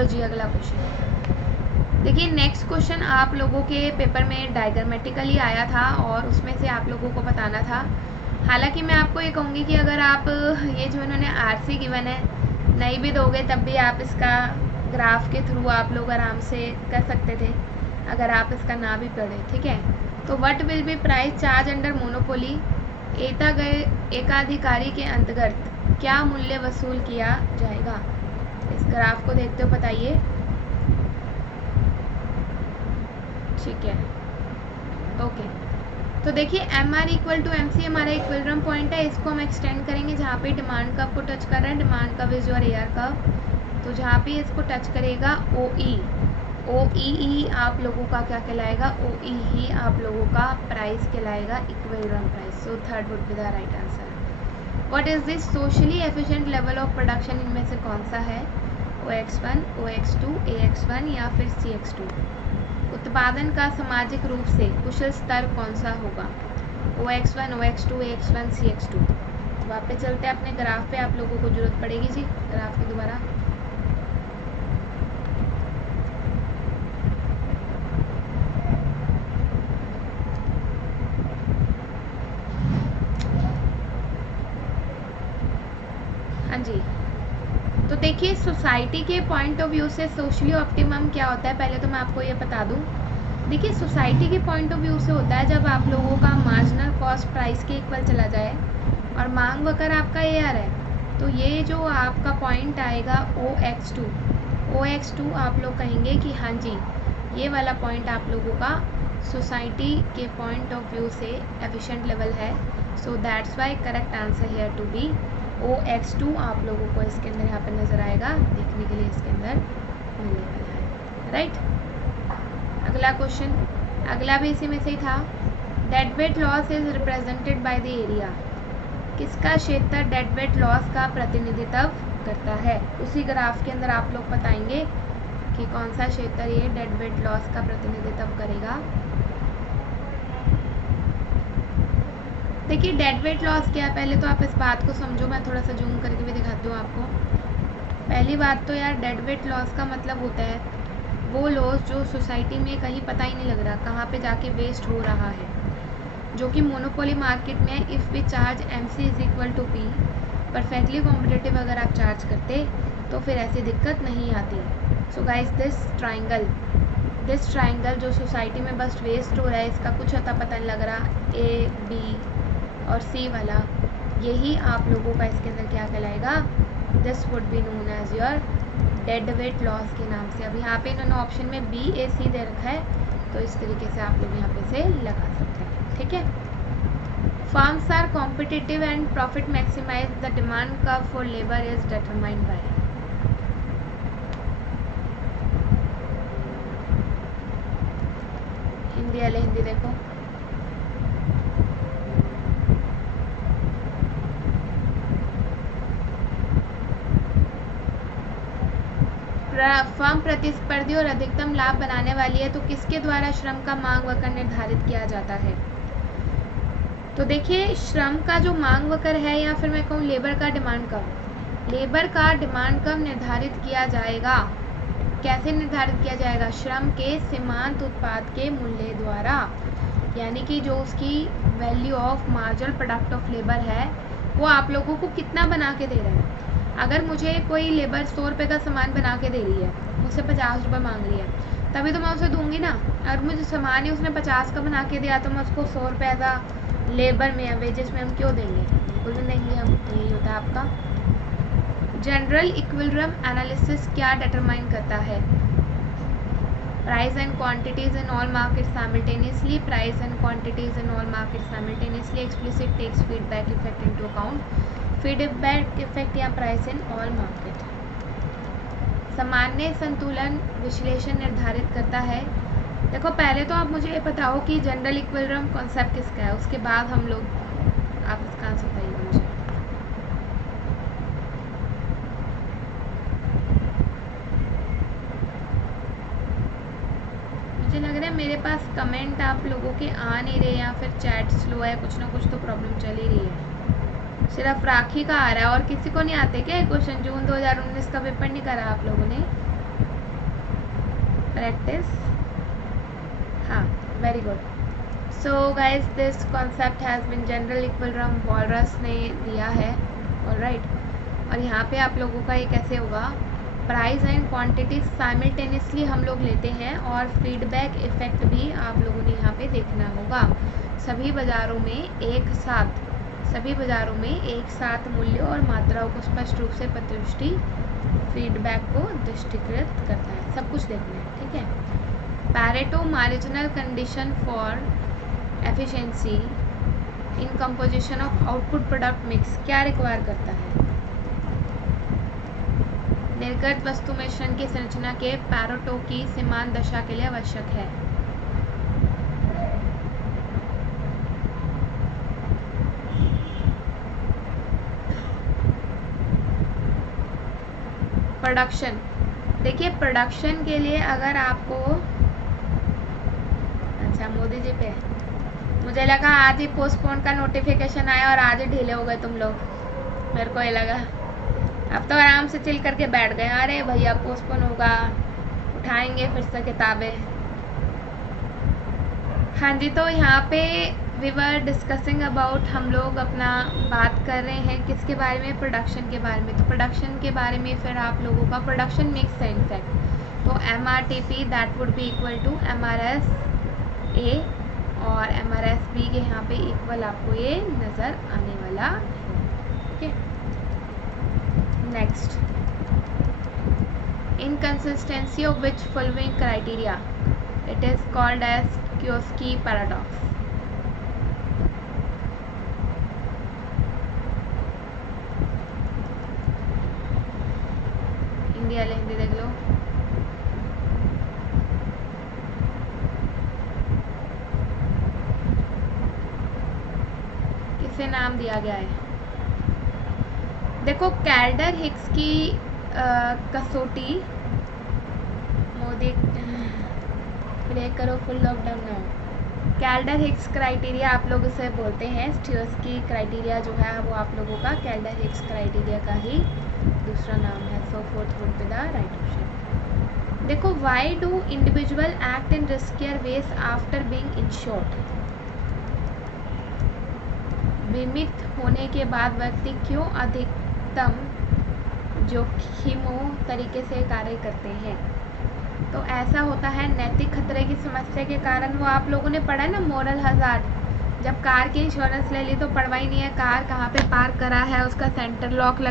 लो जी अगला क्वेश्चन देखिए। Next question आप लोगों के पेपर में डायग्रामेटिकली आया था और उसमें से आप लोगों को बताना था। हालांकि मैं आपको ये कहूँगी कि अगर आप ये जो इन्होंने आरसी गिवन है नहीं भी दोगे तब भी आप इसका ग्राफ के थ्रू आप लोग आराम से कर सकते थे अगर आप इसका ना भी पढ़े, ठीक है। तो what will be price charge under monopoly, एता गए एकाधिकारी के अंतर्गत क्या मूल्य वसूल किया जाएगा। इस ग्राफ को देखते हो बताइए, ठीक है। ओके तो देखिए M R equal to M C हमारा इक्विलिब्रियम पॉइंट है, इसको हम एक्सटेंड करेंगे जहाँ पे डिमांड कर्व को टच कर रहा है। Demand curve is your AR curve, तो जहाँ पे इसको टच करेगा ओ ई आप लोगों का क्या कहलाएगा, ओ ई ही आप लोगों का प्राइस कहलाएगा, equilibrium price. So third would be the right answer. What is this socially efficient level of production, इनमें से कौन सा है, OX1, OX2, AX1 या फिर CX2। उत्पादन का सामाजिक रूप से कुशल स्तर कौन सा होगा, OX1, OX2, AX1, CX2। वापस चलते हैं अपने ग्राफ पे, आप लोगों को जरूरत पड़ेगी जी ग्राफ की दोबारा। हाँ जी, तो देखिए सोसाइटी के पॉइंट ऑफ व्यू से सोशली ऑप्टिमम क्या होता है, पहले तो मैं आपको ये बता दूं। देखिए सोसाइटी के पॉइंट ऑफ व्यू से होता है जब आप लोगों का मार्जिनल कॉस्ट प्राइस के इक्वल चला जाए और मांग वकर आपका AR है, तो ये जो आपका पॉइंट आएगा OX2 आप लोग कहेंगे कि हाँ जी ये वाला पॉइंट आप लोगों का सोसाइटी के पॉइंट ऑफ व्यू से एफिशिएंट लेवल है। So that's why correct answer here to be OX2 आप लोगों को इसके अंदर यहाँ पर नज़र आएगा, देखने के लिए इसके अंदर मिलने वाला है, राइट। अगला क्वेश्चन, अगला भी इसी में से ही था। Dead weight loss is represented by the area, किसका क्षेत्र डेड वेट लॉस का प्रतिनिधित्व करता है। उसी ग्राफ के अंदर आप लोग बताएंगे कि कौन सा क्षेत्र ये डेड वेट लॉस का प्रतिनिधित्व करेगा। देखिए डेड वेट लॉस क्या है, पहले तो आप इस बात को समझो, मैं थोड़ा सा जूम करके भी दिखाती हूँ आपको। पहली बात तो यार डेड वेट लॉस का मतलब होता है वो लॉस जो सोसाइटी में कहीं पता ही नहीं लग रहा कहाँ पे जाके वेस्ट हो रहा है, जो कि मोनोपोली मार्केट में if we charge MC is equal to P, perfectly competitive अगर आप चार्ज करते तो फिर ऐसी दिक्कत नहीं आती। सो गाइस दिस ट्राइंगल जो सोसाइटी में बस वेस्ट हो रहा है, इसका कुछ अता पता नहीं लग रहा, A, B और C वाला, यही आप लोगों का इसके अंदर क्या कहलाएगा, this would be known as your dead weight loss के नाम से। अब यहाँ पे इन्होंने ऑप्शन में BAC दे रखा है, तो इस तरीके से आप लोग यहाँ पे से लगा सकते हैं, ठीक है। Firms are competitive and profit maximise, the demand curve for labour is determined by. Hindi वाले हिंदी देखो, फर्म प्रतिस्पर्धी और अधिकतम लाभ बनाने वाली है, तो किसके द्वारा श्रम का मांग वक्र निर्धारित किया जाता है। तो देखिए श्रम का जो मांग वक्र है या फिर मैं कहूँ लेबर का डिमांड कर्व निर्धारित किया जाएगा। कैसे निर्धारित किया जाएगा, श्रम के सीमांत उत्पाद के मूल्य द्वारा, यानी कि जो उसकी value of marginal product of labour है वो आप लोगों को कितना बना के दे रहा है। अगर मुझे कोई लेबर 100 रुपये का सामान बना के दे रही है, मुझसे 50 रुपये मांग रही है, तभी तो मैं उसे दूंगी ना। अगर मुझे सामान ही उसने 50 का बना के दिया तो मैं उसको 100 रुपये का लेबर में या वेजेस में हम क्यों देंगे, बिल्कुल भी देंगे हम। यही होता है आपका जनरल इक्विलिब्रियम एनालिसिस क्या डिटरमाइन करता है, price and quantities in all market simultaneously, price and quantities in all market simultaneously, explicit takes feedback effect into account, feedback effect या प्राइस इन ऑल मार्केट। सामान्य संतुलन विश्लेषण निर्धारित करता है। देखो पहले तो आप मुझे ये बताओ कि जनरल इक्विलिब्रियम कॉन्सेप्ट किसका है, उसके बाद हम लोग आप इसका आंसर बताइएगा मुझे। मुझे लग रहा है मेरे पास कमेंट आप लोगों के आ नहीं रहे या फिर चैट स्लो है, कुछ ना कुछ तो प्रॉब्लम चल ही रही है। सिर्फ राखी का आ रहा है और किसी को नहीं आते क्या क्वेश्चन। जून 2019 का पेपर नहीं करा आप लोगों ने, प्रैक्टिस, हाँ very good. So guys this concept has been general equilibrium walrus ने दिया है, ऑलराइट। और यहाँ पे आप लोगों का ये कैसे होगा, प्राइस एंड क्वांटिटी साइमल्टेनियसली हम लोग लेते हैं और फीडबैक इफेक्ट भी आप लोगों ने यहाँ पे देखना होगा। सभी बाज़ारों में एक साथ मूल्य और मात्राओं को स्पष्ट रूप से प्रतिष्ठि फीडबैक को दृष्टिकृत करता है, सब कुछ देखना है, ठीक है। Pareto marginal condition for efficiency in composition of output product mix क्या रिक्वायर करता है, निर्गत वस्तु मिश्रण की संरचना के पैरेटो की समान दशा के लिए आवश्यक है। प्रोडक्शन, देखिए प्रोडक्शन के लिए अगर आपको, अच्छा मोदी जी पे, मुझे लगा आज ही पोस्टपोन का नोटिफिकेशन आया और आज ही ढीले हो गए तुम लोग, मेरे को ये लगा। अब तो आराम से चिल करके बैठ गए, अरे भैया पोस्टपोन होगा, उठाएंगे फिर से किताबें। हाँ जी, तो यहाँ पे वी वर डिस्कसिंग अबाउट, हम लोग अपना बात कर रहे हैं किसके बारे में, प्रोडक्शन के बारे में। तो प्रोडक्शन के बारे में फिर आप लोगों का प्रोडक्शन मिक्स है इनफैक्ट, तो MRTP that would be equal to MRSA और MRSB के यहाँ पे इक्वल आपको ये नज़र आने वाला है, ठीक है। Next, inconsistency of which following criteria, it is called as क्योस्की पैराडॉक्स। हिंदी वाले हिंदी देख लो। किसे नाम दिया गया है, देखो कैल्डर हिक्स की कसौटी, मोदी प्ले करो full lockdown now. Calder Hicks criteria आप लोग इसे बोलते हैं, स्ट्योर्स्की क्राइटेरिया जो है वो आप लोगों का कैल्डर हिक्स क्राइटेरिया का ही दूसरा नाम है। So fourth would be the right option. देखो, why do individual act in riskier ways after being insured, बीमित होने के बाद व्यक्ति क्यों अधिकतम जोखिमों तरीके से कार्य करते हैं। तो ऐसा होता है नैतिक खतरे की समस्या के कारण, वो आप लोगों ने पढ़ा है ना मोरल हजार्ड, जब कार की इंश्योरेंस ले ली तो पढ़वा ही नहीं है कार कहाँ पे पार्क करा है, उसका सेंटर लॉक